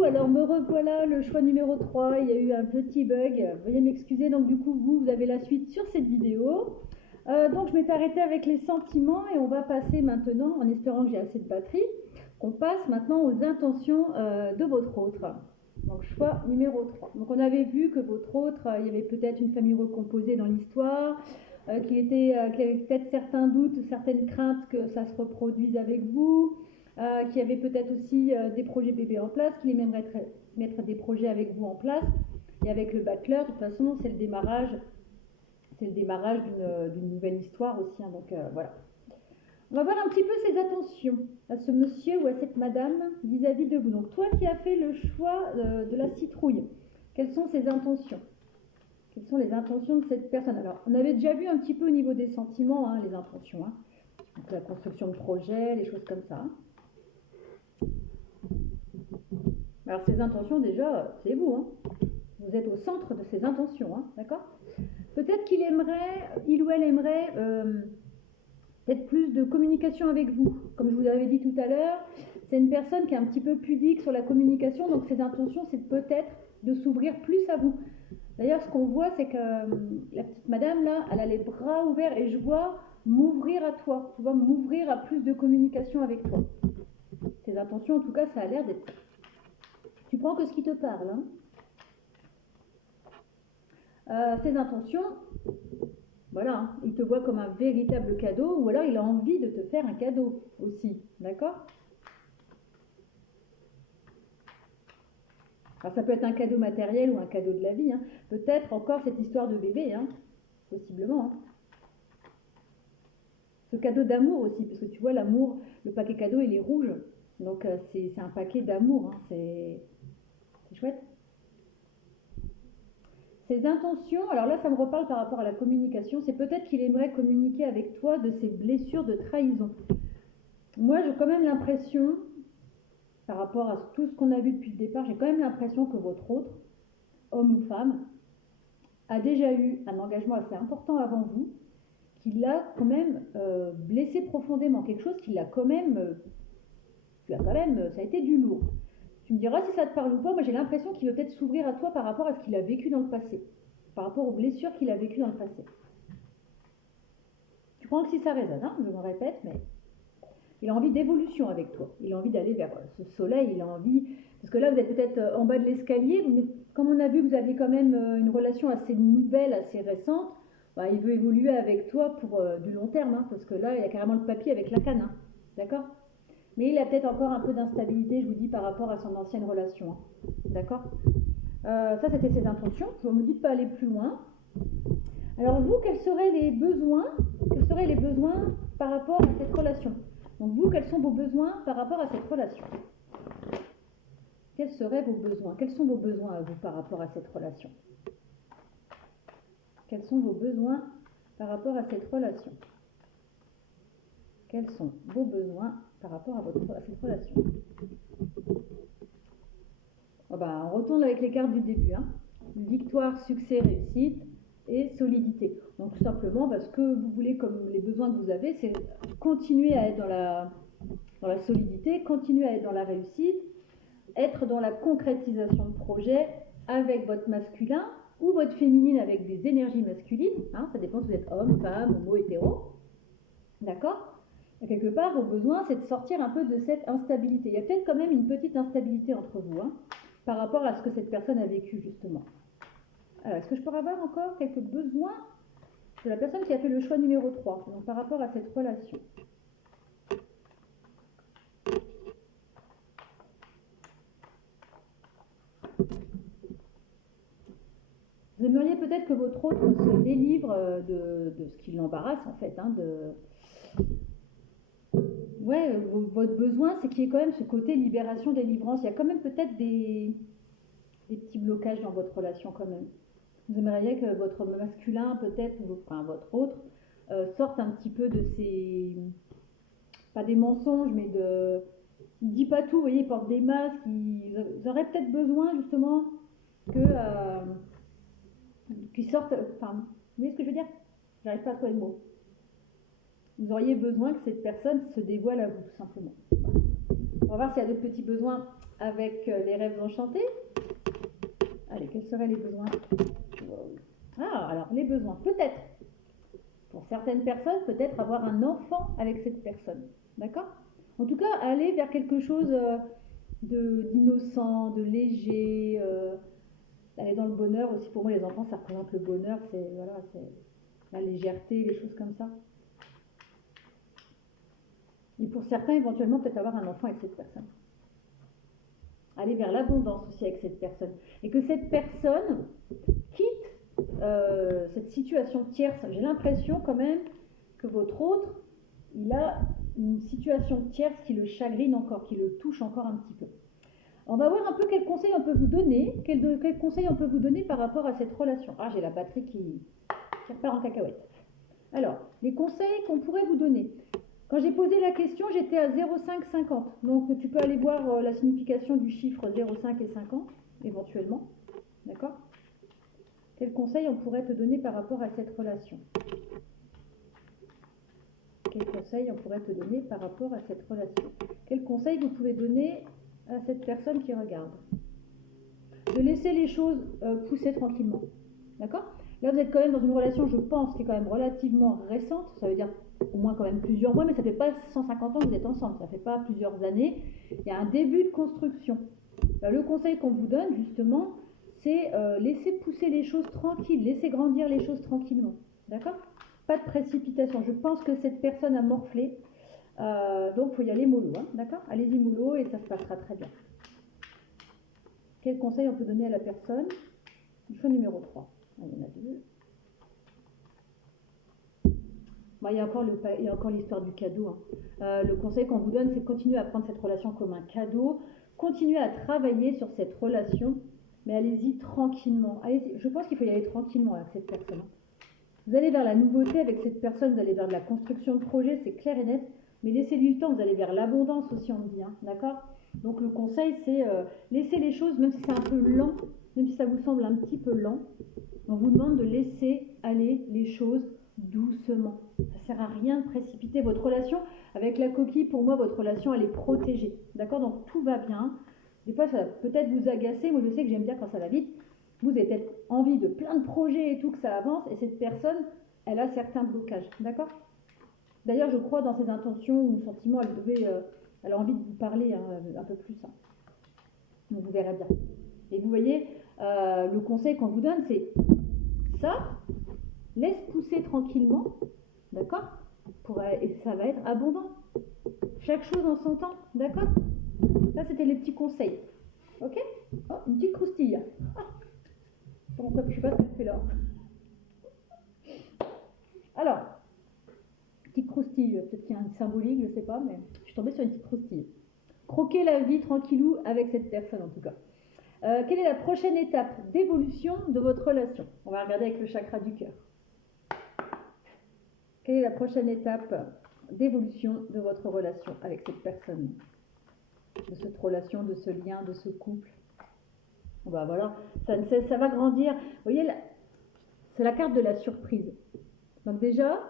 coucou, alors me revoilà, le choix numéro 3, il y a eu un petit bug, veuillez m'excuser, donc du coup vous avez la suite sur cette vidéo. Donc je m'étais arrêtée avec les sentiments et on va passer maintenant, en espérant que j'ai assez de batterie, qu'on passe maintenant aux intentions de votre autre. Donc choix numéro 3. Donc on avait vu que votre autre, il y avait peut-être une famille recomposée dans l'histoire, qu'il avait peut-être certains doutes, certaines craintes que ça se reproduise avec vous. Qui avait peut-être aussi des projets bébés en place, qu'il aimerait mettre des projets avec vous en place. Et avec le bachelor, de toute façon, c'est le démarrage d'une nouvelle histoire aussi. Hein, donc voilà. On va voir un petit peu ses attentions à ce monsieur ou à cette madame vis-à-vis de vous. Donc toi qui as fait le choix de la citrouille, quelles sont ses intentions? Quelles sont les intentions de cette personne? Alors, on avait déjà vu un petit peu au niveau des sentiments, hein, les intentions. Hein. Donc la construction de projets, les choses comme ça. Hein. Alors ces intentions déjà, c'est vous, hein. Vous êtes au centre de ces intentions, hein, d'accord? Peut-être il ou elle aimerait peut-être plus de communication avec vous. Comme je vous l'avais dit tout à l'heure, c'est une personne qui est un petit peu pudique sur la communication, donc ses intentions, c'est peut-être de s'ouvrir plus à vous. D'ailleurs, ce qu'on voit, c'est que la petite madame, là, elle a les bras ouverts et je vois m'ouvrir à toi, tu vois, m'ouvrir à plus de communication avec toi. Ses intentions, en tout cas, ça a l'air d'être ça. Tu prends que ce qui te parle. Hein. Ses intentions, voilà, hein, il te voit comme un véritable cadeau, ou alors il a envie de te faire un cadeau aussi, d'accord? Alors ça peut être un cadeau matériel ou un cadeau de la vie, hein. Peut-être encore cette histoire de bébé, hein, possiblement. Hein. Ce cadeau d'amour aussi, parce que tu vois l'amour, le paquet cadeau il est rouge, donc c'est un paquet d'amour, hein, c'est chouette. Ses intentions, alors là ça me reparle par rapport à la communication, c'est peut-être qu'il aimerait communiquer avec toi de ses blessures de trahison. Moi j'ai quand même l'impression, par rapport à tout ce qu'on a vu depuis le départ, j'ai quand même l'impression que votre autre, homme ou femme, a déjà eu un engagement assez important avant vous, qui l'a quand même blessé profondément, quelque chose qui l'a quand même, ça a été du lourd. Tu me diras si ça te parle ou pas, moi j'ai l'impression qu'il veut peut-être s'ouvrir à toi par rapport à ce qu'il a vécu dans le passé, par rapport aux blessures qu'il a vécues dans le passé. Tu comprends que si ça résonne, hein, je me répète, mais il a envie d'évolution avec toi, il a envie d'aller vers ce soleil, il a envie, parce que là vous êtes peut-être en bas de l'escalier, mais comme on a vu que vous aviez quand même une relation assez nouvelle, assez récente, bah, il veut évoluer avec toi pour du long terme, hein, parce que là il y a carrément le papier avec la canne, hein, d'accord? Mais il a peut-être encore un peu d'instabilité, je vous dis, par rapport à son ancienne relation. Hein. D'accord? Ça, c'était ses intentions. Je ne me dis de pas aller plus loin. Alors vous, quels seraient les besoins par rapport à cette relation? Donc vous, quels sont vos besoins par rapport à cette relation? Quels seraient vos besoins? Quels sont vos besoins à vous par rapport à cette relation? Quels sont vos besoins par rapport à cette relation? Quels sont vos besoins par rapport à cette relation? Oh ben, on retourne avec les cartes du début. Hein. Victoire, succès, réussite et solidité. Donc tout simplement parce que vous voulez, comme les besoins que vous avez, c'est continuer à être dans la solidité, continuer à être dans la réussite, être dans la concrétisation de projets avec votre masculin ou votre féminine avec des énergies masculines. Hein, ça dépend si vous êtes homme, femme, homo, hétéro. D'accord? Et quelque part, vos besoins, c'est de sortir un peu de cette instabilité. Il y a peut-être quand même une petite instabilité entre vous, hein, par rapport à ce que cette personne a vécu, justement. Alors, est-ce que je pourrais avoir encore quelques besoins de la personne qui a fait le choix numéro 3, donc par rapport à cette relation? Vous aimeriez peut-être que votre autre se délivre de ce qui l'embarrasse, en fait, hein, ouais, votre besoin, c'est qu'il y ait quand même ce côté libération, délivrance. Il y a quand même peut-être des petits blocages dans votre relation quand même. Vous aimeriez que votre masculin, peut-être, enfin votre autre, sorte un petit peu de ces... pas des mensonges, mais de... Il ne dit pas tout, vous voyez, il porte des masques, ils auraient peut-être besoin justement qu'ils sortent... Enfin, vous voyez ce que je veux dire? J'arrive pas à trouver le mot. Vous auriez besoin que cette personne se dévoile à vous, tout simplement. On va voir s'il y a d'autres petits besoins avec les rêves enchantés. Allez, quels seraient les besoins? Ah, alors les besoins, peut-être. Pour certaines personnes, peut-être avoir un enfant avec cette personne. D'accord? En tout cas, aller vers quelque chose d'innocent, de léger, aller dans le bonheur aussi. Pour moi, les enfants, ça représente le bonheur, c'est la légèreté, les choses comme ça. Et pour certains, éventuellement, peut-être avoir un enfant avec cette personne. Aller vers l'abondance aussi avec cette personne. Et que cette personne quitte cette situation tierce. J'ai l'impression quand même que votre autre, il a une situation tierce qui le chagrine encore, qui le touche encore un petit peu. On va voir un peu quels conseils on peut vous donner, quels conseils on peut vous donner par rapport à cette relation. Ah, j'ai la batterie qui repart en cacahuète. Alors, les conseils qu'on pourrait vous donner. Quand j'ai posé la question, j'étais à 0,5-50. Donc, tu peux aller voir la signification du chiffre 0,5 et 50, éventuellement. D'accord? Quels conseils on pourrait te donner par rapport à cette relation? Quels conseils on pourrait te donner par rapport à cette relation? Quels conseils vous pouvez donner à cette personne qui regarde? De laisser les choses pousser tranquillement. D'accord? Là, vous êtes quand même dans une relation, je pense, qui est quand même relativement récente. Ça veut dire au moins quand même plusieurs mois, mais ça ne fait pas 150 ans que vous êtes ensemble. Ça ne fait pas plusieurs années. Il y a un début de construction. Là, le conseil qu'on vous donne, justement, c'est laisser pousser les choses tranquilles, laisser grandir les choses tranquillement. D'accord? Pas de précipitation. Je pense que cette personne a morflé. Donc, il faut y aller mollo. Hein, d'accord? Allez-y mollo et ça se passera très bien. Quel conseil on peut donner à la personne? Le choix numéro 3. Il y en a deux. Bon, il y a encore l'histoire du cadeau. Hein. Le conseil qu'on vous donne, c'est de continuer à prendre cette relation comme un cadeau. Continuez à travailler sur cette relation, mais allez-y tranquillement. Allez-y. Je pense qu'il faut y aller tranquillement avec cette personne. Vous allez vers la nouveauté avec cette personne, vous allez vers de la construction de projet, c'est clair et net, mais laissez-lui le temps, vous allez vers l'abondance aussi, on me dit, hein, d'accord? Donc le conseil, c'est laisser les choses, même si c'est un peu lent, même si ça vous semble un petit peu lent, on vous demande de laisser aller les choses doucement. Ça ne sert à rien de précipiter votre relation. Avec la coquille, pour moi, votre relation, elle est protégée, d'accord? Donc tout va bien. Des fois, ça va peut-être vous agacer. Moi, je sais que j'aime bien quand ça va vite. Vous avez peut-être envie de plein de projets et tout, que ça avance, et cette personne, elle a certains blocages, d'accord? D'ailleurs, je crois dans ses intentions ou sentiments, elle a envie de vous parler un peu plus. Hein. Donc vous verrez bien. Et vous voyez, le conseil qu'on vous donne, c'est ça, laisse pousser tranquillement, d'accord? Et ça va être abondant. Chaque chose en son temps, d'accord? Ça, c'était les petits conseils. Ok? Oh, une petite croustille. Ah. Je ne sais pas ce qu'elle fait là. Alors, petite croustille, peut-être qu'il y a un symbolique, je ne sais pas, mais je suis tombée sur une petite croustille. Croquer la vie tranquillou avec cette personne en tout cas. Quelle est la prochaine étape d'évolution de votre relation? On va regarder avec le chakra du cœur. Quelle est la prochaine étape d'évolution de votre relation avec cette personne? De cette relation, de ce lien, de ce couple? Bon bah voilà, ça va grandir. Vous voyez, c'est la carte de la surprise. Donc déjà,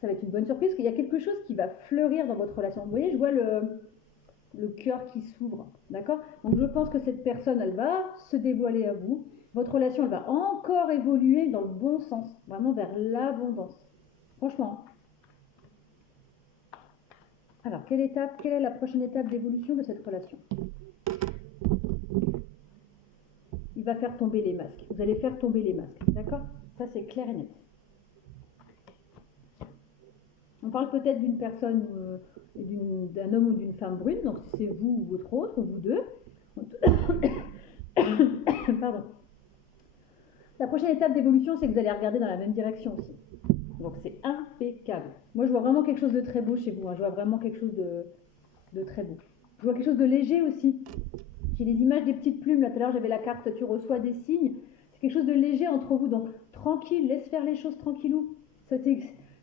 ça va être une bonne surprise, parce qu'il y a quelque chose qui va fleurir dans votre relation. Vous voyez, je vois le cœur qui s'ouvre, d'accord? Donc je pense que cette personne, elle va se dévoiler à vous. Votre relation, elle va encore évoluer dans le bon sens, vraiment vers l'abondance. Franchement. Alors, quelle est la prochaine étape d'évolution de cette relation? Il va faire tomber les masques. Vous allez faire tomber les masques, d'accord? Ça, c'est clair et net. On parle peut-être d'une personne, d'un homme ou d'une femme brune, donc si c'est vous ou votre autre, ou vous deux. Pardon. La prochaine étape d'évolution, c'est que vous allez regarder dans la même direction aussi. Donc c'est impeccable. Moi, je vois vraiment quelque chose de très beau chez vous. Hein. Je vois vraiment quelque chose de très beau. Je vois quelque chose de léger aussi. J'ai les images des petites plumes. Là, tout à l'heure, j'avais la carte « Tu reçois des signes ». C'est quelque chose de léger entre vous. Donc, tranquille, laisse faire les choses tranquillou. Ça,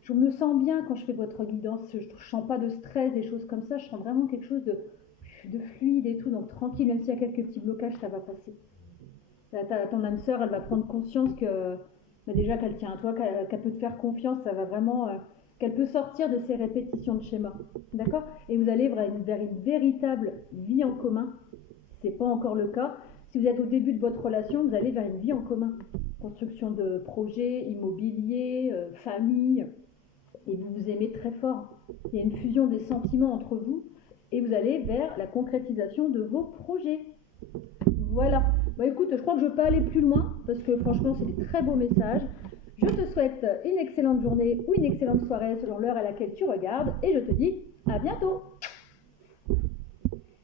je me sens bien quand je fais votre guidance. Je ne sens pas de stress, des choses comme ça. Je sens vraiment quelque chose de fluide et tout. Donc, tranquille, même s'il y a quelques petits blocages, ça va passer. Ton âme sœur, elle va prendre conscience que déjà qu'elle tient à toi, qu'elle peut te faire confiance, ça va vraiment, qu'elle peut sortir de ces répétitions de schémas, d'accord? Et vous allez vers une véritable vie en commun, ce n'est pas encore le cas. Si vous êtes au début de votre relation, vous allez vers une vie en commun. Construction de projets, immobilier, famille, et vous vous aimez très fort. Il y a une fusion des sentiments entre vous et vous allez vers la concrétisation de vos projets. Voilà. Bon, écoute, je crois que je ne veux pas aller plus loin parce que franchement, c'est des très beaux messages. Je te souhaite une excellente journée ou une excellente soirée selon l'heure à laquelle tu regardes et je te dis à bientôt.